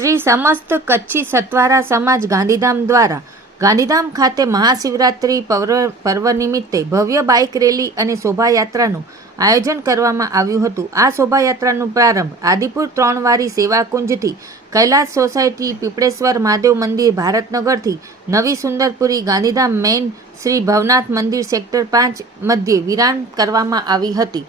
શ્રી સમસ્ત કચ્છી સતવારા સમાજ ગાંધીધામ દ્વારા ગાંધીધામ ખાતે મહાશિવરાત્રિ પર્વ નિમિત્તે ભવ્ય બાઇક રેલી અને શોભાયાત્રાનું આયોજન કરવામાં આવ્યું હતું। આ શોભાયાત્રાનો પ્રારંભ આદિપુર 3 વારી સેવાકુંજથી કૈલાસ સોસાયટી પીપળેશ્વર મહાદેવ મંદિર ભારતનગરથી નવી સુંદરપુરી ગાંધીધામ મેઇન શ્રી ભવનાથ મંદિર સેક્ટર 5 મધ્યે વિરામ કરવામાં આવી હતી।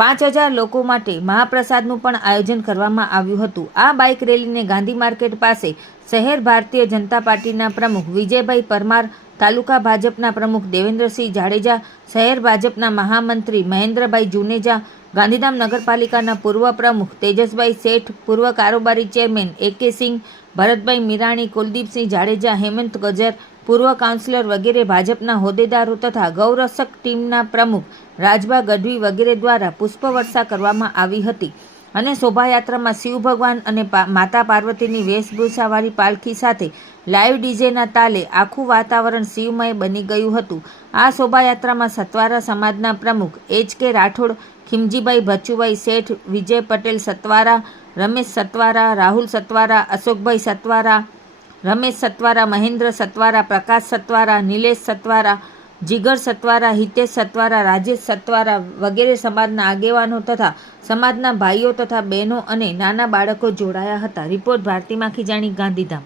5000 લોકો માટે મહાપ્રસાદનું પણ આયોજન કરવામાં આવ્યું હતું। આ બાઇક રેલીને ગાંધી માર્કેટ પાસે શહેર ભારતીય જનતા પાર્ટીના પ્રમુખ વિજયભાઈ પરમાર, તાલુકા ભાજપના પ્રમુખ દેવેન્દ્રસિંહ જાડેજા, શહેર ભાજપના મહામંત્રી મહેન્દ્રભાઈ જુનેજા, ગાંધીધામ નગરપાલિકાના પૂર્વ પ્રમુખ તેજસભાઈ શેઠ, પૂર્વ કારોબારી ચેરમેન AK સિંહ, ભરતભાઈ મીરાણી, કુલદીપસિંહ જાડેજા, હેમંત ગજર, પૂર્વ કાઉન્સિલર વગેરે ભાજપના હોદ્દેદારો તથા ગૌરક્ષક ટીમના પ્રમુખ રાજભા ગઢવી વગેરે દ્વારા પુષ્પવર્ષા કરવામાં આવી હતી અને શોભાયાત્રામાં શિવ ભગવાન અને માતા પાર્વતીની વેશભૂષાવાળી પાલખી સાથે લાઈવ ડીજેના તાલે આખું વાતાવરણ શિવમય બની ગયું હતું। આ શોભાયાત્રામાં સતવારા સમાજના પ્રમુખ HK રાઠોડ, ખીમજીભાઈ ભચુભાઈ શેઠ, વિજય પટેલ સતવારા, રમેશ સતવારા, રાહુલ સતવારા, અશોકભાઈ સતવારા, રમેશ સતવારા, મહેન્દ્ર સતવારા, પ્રકાશ સતવારા, નિલેશ સતવારા, જીગર સતવારા, હિતેશ સતવારા, રાજેશ સતવારા વગેરે સમાજના આગેવાનો તથા સમાજના ભાઈઓ તથા બહેનો અને નાના બાળકો જોડાયા હતા। રિપોર્ટ ભારતી માખીજાણી, ગાંધીધામ।